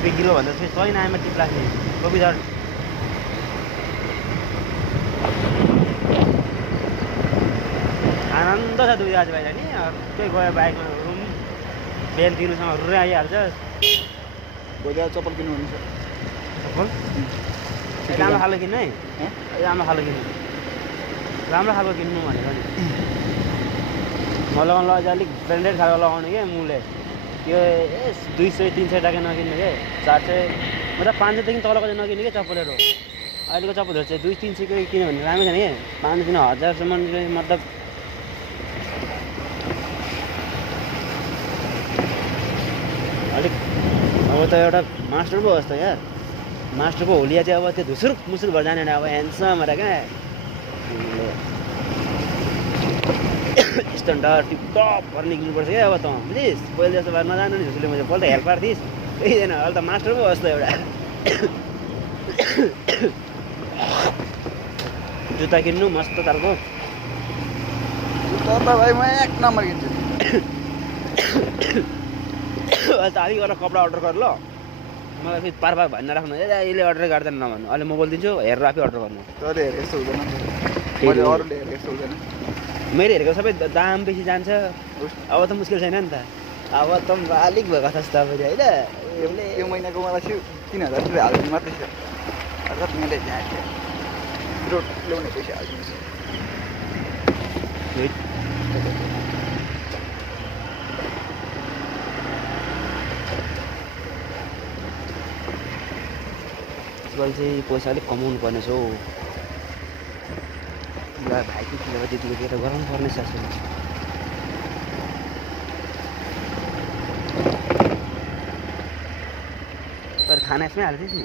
कोपी किलो भन्दा चाहिँ 100 नयाँमा टिप राख्ने कोपी दर आनन्द छ दुई दाजुभाइ नि अर्कै गयो बाइकमा बिहान दिनुसँग रुरै आइहाल्छ गोजा चप्पल किन्नु हुन्छ राम्रो खालको किन्नु है राम्रो खालको किन्नु राम्रो खालको किन्नु भनेर नि म लगाउनु अझ अलिक ब्रान्डेड खालको लगाउने क्या मुले त्यो 200-300 टका नकिन्नु क्या 400 मतलब 500 देखि तलको चाहिँ नकिन्नु क्या चप्पलहरू अहिलेको चप्पलहरू चाहिँ 200-300 को किन्यो भने राम्रो छैन क्या 500-1000 सम्म मतलब अलिक अब त एउटा मास्टर पो होस् त यार मास्टरको होलिया चाहिँ अब त्यो धुसुर मुसुर भएर जाने अब ह्यान्डसम भनेर क्या स्ट्यान्डर्ड टिपटप भएर निक्लिनुपर्छ क्या अब त प्लिज पहिले जस्तो भएर नजानु नि झुसुले मैले पहिला हेल्प पार्थिस् केही छैन अहिले त मास्टर पो होस् त एउटा जुत्ता किन्नु मस्त खालको जुत्ता त भाइ म 1 नम्बर किन्छु अलिक गरेर कपडा अर्डर गर ल मलाई फेरि पार भन्न राख्नु यसले अर्डर गर्दैन नभन्नु अहिले म बोलिदिन्छु हेरेर आफै अर्डर गर्नु तर हेरेको जस्तो हुँदैन मैले अरूले हेरेको जस्तो हुँदैन मैले हेरेको सबै दाम बेसी जान्छ अब त मुस्किल छैन नि त अब त अलिक भएको छ तपाईँले होइन यो महिनाको मलाई चाहिँ 3000 रुपियाँ हाल्नु मात्रै छ र मैले रोड ल्याउने पैसा हाल्दिन्छु आजकल चाहिँ पैसा अलिक कमाउनु पर्ने छ हौ ल भाइको किलो त्यतिको के त गराउनु पर्ने छ तर खाना यसमै हाल्दैछ नि